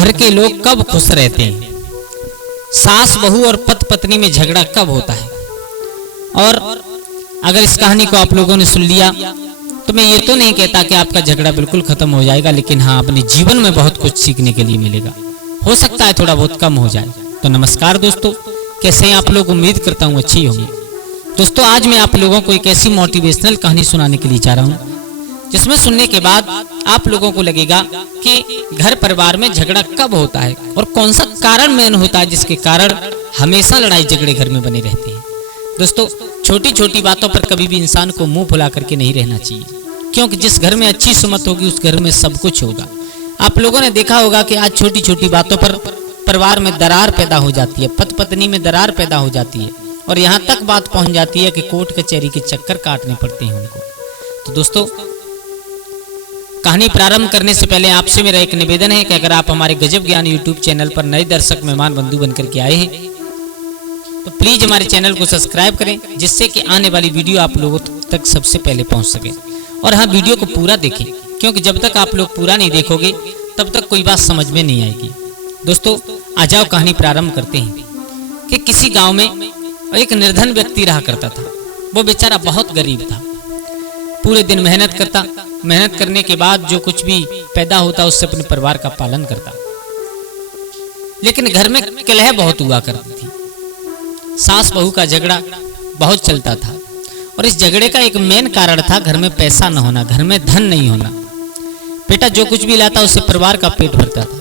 घर के लोग कब खुश रहते हैं, सास बहू और पति पत्नी में झगड़ा कब होता है। और अगर इस कहानी को आप लोगों ने सुन लिया तो मैं ये तो नहीं कहता कि आपका झगड़ा बिल्कुल खत्म हो जाएगा, लेकिन हाँ, अपने जीवन में बहुत कुछ सीखने के लिए मिलेगा। हो सकता है थोड़ा बहुत कम हो जाए। तो नमस्कार दोस्तों, कैसे हैं आप लोग? उम्मीद करता हूँ अच्छी होंगी। दोस्तों, आज मैं आप लोगों को एक ऐसी मोटिवेशनल कहानी सुनाने के लिए जा रहा हूँ जिसमें सुनने के बाद आप लोगों को लगेगा कि घर परिवार में झगड़ा कब होता है और कौन सा कारण मेन होता है जिसके कारण हमेशा लड़ाई झगड़े घर में बने रहते हैं। दोस्तों, छोटी छोटी बातों पर कभी भी इंसान को मुंह फुला करके नहीं रहना चाहिए, क्योंकि जिस घर में अच्छी सुमत होगी उस घर में सब कुछ होगा। आप लोगों ने देखा होगा कि आज छोटी छोटी बातों पर परिवार में दरार पैदा हो जाती है, पति पत्नी में दरार पैदा हो जाती है और यहाँ तक बात पहुंच जाती है कि कोर्ट कचहरी के चक्कर काटने पड़ते हैं उनको। तो दोस्तों, कहानी प्रारंभ करने से पहले आपसे मेरा एक निवेदन है कि अगर आप हमारे गजब ज्ञान यूट्यूब चैनल पर नए दर्शक मेहमान बंधु बनकर के आए हैं तो प्लीज हमारे चैनल को सब्सक्राइब करें, जिससे कि आने वाली वीडियो आप लोगों तक सबसे पहले पहुंच सके। और हाँ, वीडियो को पूरा देखें, क्योंकि जब तक आप लोग पूरा नहीं देखोगे तब तक कोई बात समझ में नहीं आएगी। दोस्तों, आ जाओ कहानी प्रारंभ करते हैं कि किसी गाँव में एक निर्धन व्यक्ति रहा करता था। वो बेचारा बहुत गरीब था, पूरे दिन मेहनत करता, मेहनत करने के बाद जो कुछ भी पैदा होता उससे अपने परिवार का पालन करता। लेकिन घर में कलह बहुत हुआ करती थी, सास बहू का झगड़ा बहुत चलता था और इस झगड़े का एक मेन कारण था घर में पैसा न होना, घर में धन नहीं होना। बेटा जो कुछ भी लाता उससे परिवार का पेट भरता था।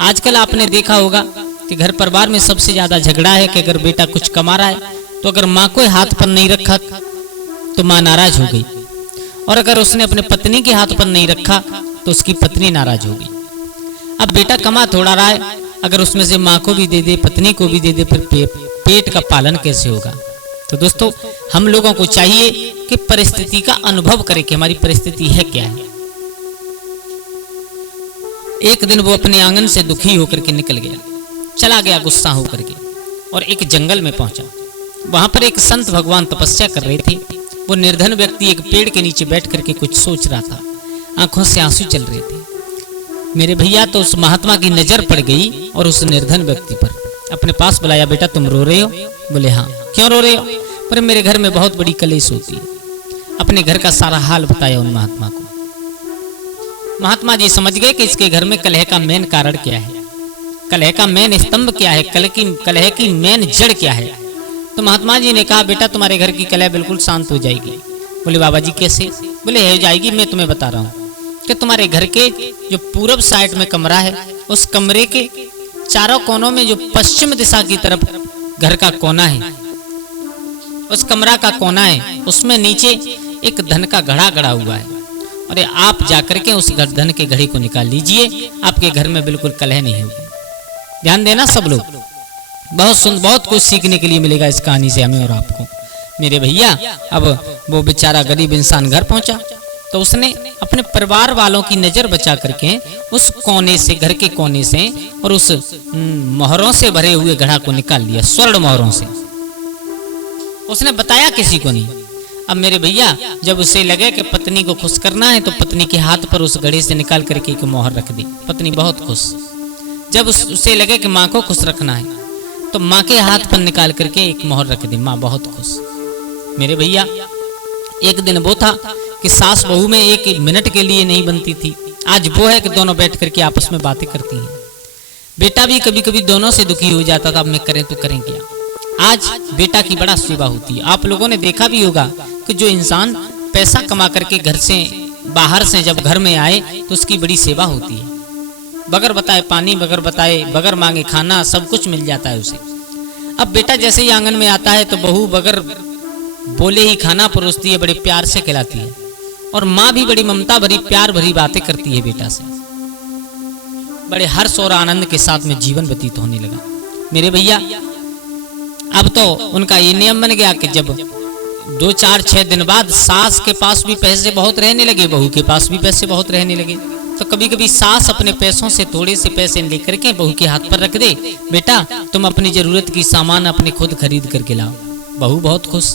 आजकल आपने देखा होगा कि घर परिवार में सबसे ज्यादा झगड़ा है कि अगर बेटा कुछ कमा रहा है तो अगर माँ को हाथ पर नहीं रखा तो माँ नाराज हो गई, और अगर उसने अपने पत्नी के हाथ पर नहीं रखा तो उसकी पत्नी नाराज होगी। अब बेटा कमा थोड़ा रहा है, अगर उसमें से माँ को भी दे दे, पत्नी को भी दे दे, फिर पेट का पालन कैसे होगा। तो दोस्तों, हम लोगों को चाहिए कि परिस्थिति का अनुभव करें कि हमारी परिस्थिति है क्या है। एक दिन वो अपने आंगन से दुखी होकर के निकल गया, चला गया गुस्सा होकर के और एक जंगल में पहुंचा। वहां पर एक संत भगवान तपस्या कर रहे थे। वो निर्धन व्यक्ति एक पेड़ के नीचे बैठ करके कुछ सोच रहा था, आंखों से आंसू चल रहे थे। मेरे भैया, तो उस महात्मा की नजर पड़ गई और उस निर्धन व्यक्ति पर अपने पास बुलाया। बेटा तुम रो रहे हो? बोले हाँ। क्यों रो रहे हो? पर मेरे घर में बहुत बड़ी कलेश होती है। अपने घर का सारा हाल बताया उन महात्मा को। महात्मा जी समझ गए कि इसके घर में कलह का मेन कारण क्या है, कलह का मेन स्तंभ क्या है, कलह की मेन जड़ क्या है। तो महात्मा जी ने कहा, बेटा तुम्हारे घर की कलह बिल्कुल शांत हो जाएगी। बोले बाबा जी कैसे? बोले हो जाएगी, मैं तुम्हें बता रहा हूँ कि तुम्हारे घर के जो पूरब साइड में कमरा है, उस कमरे के चारों कोनों में जो पश्चिम दिशा की तरफ घर का कोना है, उस कमरा का कोना है, उसमें नीचे एक धन का घड़ा गड़ा हुआ है। और आप जाकर के उस धन के घड़े को निकाल लीजिए, आपके घर में बिल्कुल कलह नहीं होगी। ध्यान देना सब लोग, बहुत कुछ सीखने के लिए मिलेगा इस कहानी से हमें और आपको। मेरे भैया, अब वो बेचारा गरीब इंसान घर पहुंचा तो उसने अपने परिवार वालों की नजर बचा करके उस कोने से, घर के कोने से और उस मोहरों से भरे हुए घड़ा को निकाल लिया, स्वर्ण मोहरों से। उसने बताया किसी को नहीं। अब मेरे भैया, जब उसे लगे कि पत्नी को खुश करना है तो पत्नी के हाथ पर उस घड़े से निकाल करके एक मोहर रख दी। पत्नी बहुत खुश। जब उसे लगे कि माँ को खुश रखना है तो माँ के हाथ पर निकाल करके एक मोहर रख दी। माँ बहुत खुश। मेरे भैया, एक दिन वो था कि सास बहू में एक मिनट के लिए नहीं बनती थी। आज वो है कि दोनों बैठ करके आपस में बातें करती हैं। बेटा भी कभी कभी दोनों से दुखी हो जाता था, अब मैं करें तो करें क्या। आज बेटा की बड़ा सेवा होती है। आप लोगों ने देखा भी होगा कि जो इंसान पैसा कमा करके घर से बाहर से जब घर में आए तो उसकी बड़ी सेवा होती है। बगैर बताए पानी, बगैर बताए, बगैर मांगे खाना, सब कुछ मिल जाता है उसे। अब बेटा जैसे ही आंगन में आता है तो बहू बगैर बोले ही खाना परोसती है, बड़े प्यार से खिलाती है और माँ भी बड़ी ममता भरी, प्यार भरी बातें करती है बेटा से। बड़े हर्ष और आनंद के साथ में जीवन व्यतीत होने लगा। मेरे भैया, अब तो उनका ये नियम बन गया कि जब 2, 4, 6 दिन बाद सास के पास भी पैसे बहुत रहने लगे, बहू के पास भी पैसे बहुत रहने लगे, तो कभी कभी सास अपने पैसों से थोड़े से पैसे लेकर के बहू के हाथ पर रख दे, बेटा तुम अपनी जरूरत की सामान अपने खुद खरीद करके लाओ। बहू बहुत खुश।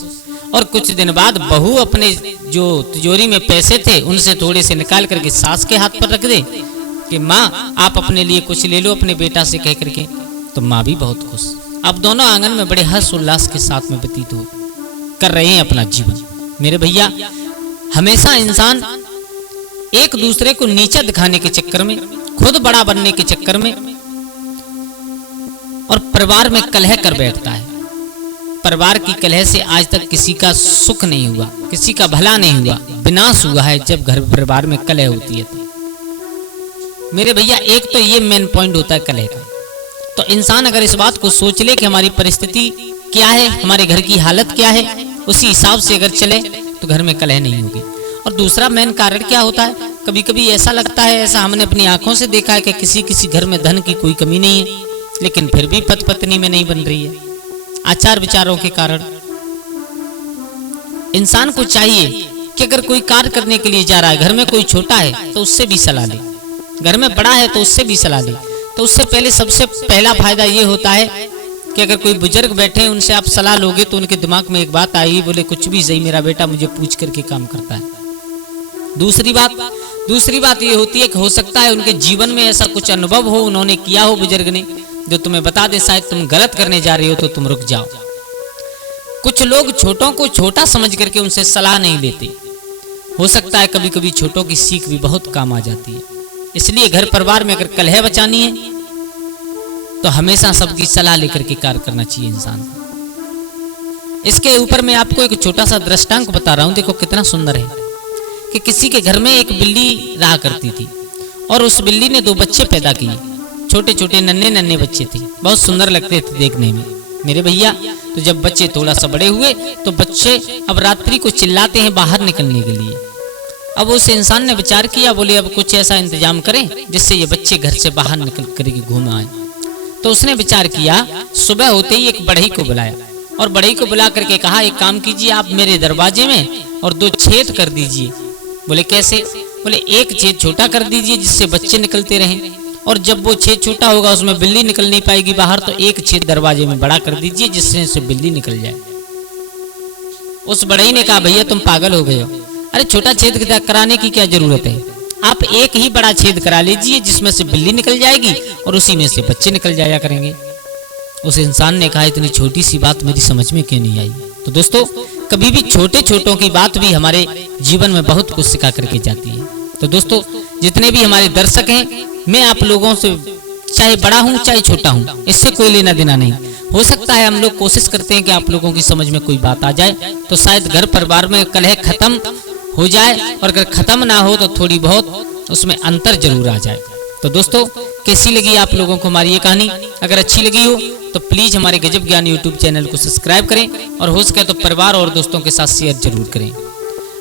और कुछ दिन बाद बहू अपने जो तिजोरी में पैसे थे उनसे थोड़े से निकाल करके सास के हाथ पर रख दे। कि माँ आप अपने लिए कुछ ले लो अपने बेटा से कह करके, तो माँ भी बहुत खुश। अब दोनों आंगन में बड़े हर्ष उल्लास के साथ में व्यतीत हो कर रहे हैं अपना जीवन। मेरे भैया, हमेशा इंसान एक दूसरे को नीचा दिखाने के चक्कर में, खुद बड़ा बनने के चक्कर में और परिवार में कलह कर बैठता है। परिवार की कलह से आज तक किसी का सुख नहीं हुआ, किसी का भला नहीं हुआ, विनाश हुआ है जब घर परिवार में कलह होती है। तो मेरे भैया, एक तो ये मेन पॉइंट होता है कलह का। तो इंसान अगर इस बात को सोच ले कि हमारी परिस्थिति क्या है, हमारे घर की हालत क्या है, उसी हिसाब से अगर चले तो घर में कलह नहीं होगी। और दूसरा मेन कारण क्या होता है, कभी कभी ऐसा लगता है, ऐसा हमने अपनी आंखों से देखा है कि किसी घर में धन की कोई कमी नहीं है, लेकिन फिर भी पति पत्नी में नहीं बन रही है, आचार विचारों के कारण। इंसान को चाहिए कि अगर कोई कार्य करने के लिए जा रहा है, घर में कोई छोटा है तो उससे भी सलाह ले, घर में बड़ा है तो उससे भी सलाह ले। तो उससे पहले सबसे पहला फायदा ये होता है कि अगर कोई बुजुर्ग बैठे हैं उनसे आप सलाह लोगे तो उनके दिमाग में एक बात आई, बोले कुछ भी सही, मेरा बेटा मुझे पूछ करके काम करता है। दूसरी बात ये होती है कि हो सकता है उनके जीवन में ऐसा कुछ अनुभव हो, उन्होंने किया हो बुजुर्ग ने, जो तुम्हें बता दे शायद तुम गलत करने जा रहे हो तो तुम रुक जाओ। कुछ लोग छोटों को छोटा समझ करके उनसे सलाह नहीं लेते। हो सकता है कभी कभी छोटों की सीख भी बहुत काम आ जाती है। इसलिए घर परिवार में अगर कलह बचानी है तो हमेशा सबकी सलाह लेकर के कार्य करना चाहिए इंसान को। इसके ऊपर मैं आपको एक छोटा सा दृष्टांत बता रहा हूं, देखो कितना सुंदर है कि किसी के घर में एक बिल्ली रहा करती थी और उस बिल्ली ने 2 बच्चे पैदा किए, छोटे छोटे नन्हे बच्चे थे, बहुत सुंदर लगते थे देखने में। मेरे भैया, तो जब बच्चे थोड़ा सा बड़े हुए तो बच्चे अब रात्रि को चिल्लाते हैं बाहर निकलने के लिए। अब उस इंसान ने विचार किया, बोले अब कुछ ऐसा इंतजाम करें जिससे ये बच्चे घर से बाहर निकल करके घूम आए। तो उसने विचार किया, सुबह होते ही एक बढ़ई को बुलाया और बढ़ई को बुला करके कहा, एक काम कीजिए आप मेरे दरवाजे में और 2 छेद कर दीजिए। बोले कैसे? बोले एक छेद छोटा कर दीजिए जिससे बच्चे निकलते रहें, और जब वो छेद छोटा होगा उसमें बिल्ली निकल नहीं पाएगी बाहर, तो एक छेद दरवाजे में बड़ा कर दीजिए जिससे से बिल्ली निकल जाए। उस बढ़ई ने कहा, भैया तुम पागल हो गए हो, अरे छोटा छेद कराने की क्या जरूरत है, आप एक ही बड़ा छेद करा लीजिए जिसमें से बिल्ली निकल जाएगी और उसी में से बच्चे निकल जाया करेंगे। उस इंसान ने कहा, इतनी छोटी सी बात मेरी समझ में क्यों नहीं आई। तो दोस्तों, कभी भी छोटे छोटों की बात भी हमारे जीवन में बहुत कुछ सिखा करके जाती है। तो दोस्तों, जितने भी हमारे दर्शक हैं, मैं आप लोगों से, चाहे बड़ा हूं चाहे छोटा हूं, इससे कोई लेना देना नहीं। हो सकता है हम लोग कोशिश करते हैं कि आप लोगों की समझ में कोई बात आ जाए तो शायद घर परिवार में कलह खत्म हो जाए, और अगर खत्म ना हो तो थोड़ी बहुत उसमें अंतर जरूर आ जाए। तो दोस्तों, कैसी लगी आप लोगों को हमारी ये कहानी? अगर अच्छी लगी हो तो प्लीज हमारे गजब ज्ञान यूट्यूब चैनल को सब्सक्राइब करें, और हो सके तो परिवार और दोस्तों के साथ शेयर जरूर करें।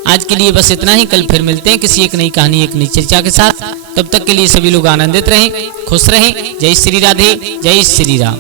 आज के लिए बस इतना ही, कल फिर मिलते हैं किसी एक नई कहानी, एक नई चर्चा के साथ। तब तक के लिए सभी लोग आनंदित रहें, खुश रहें। जय श्री राधे, जय श्री राम।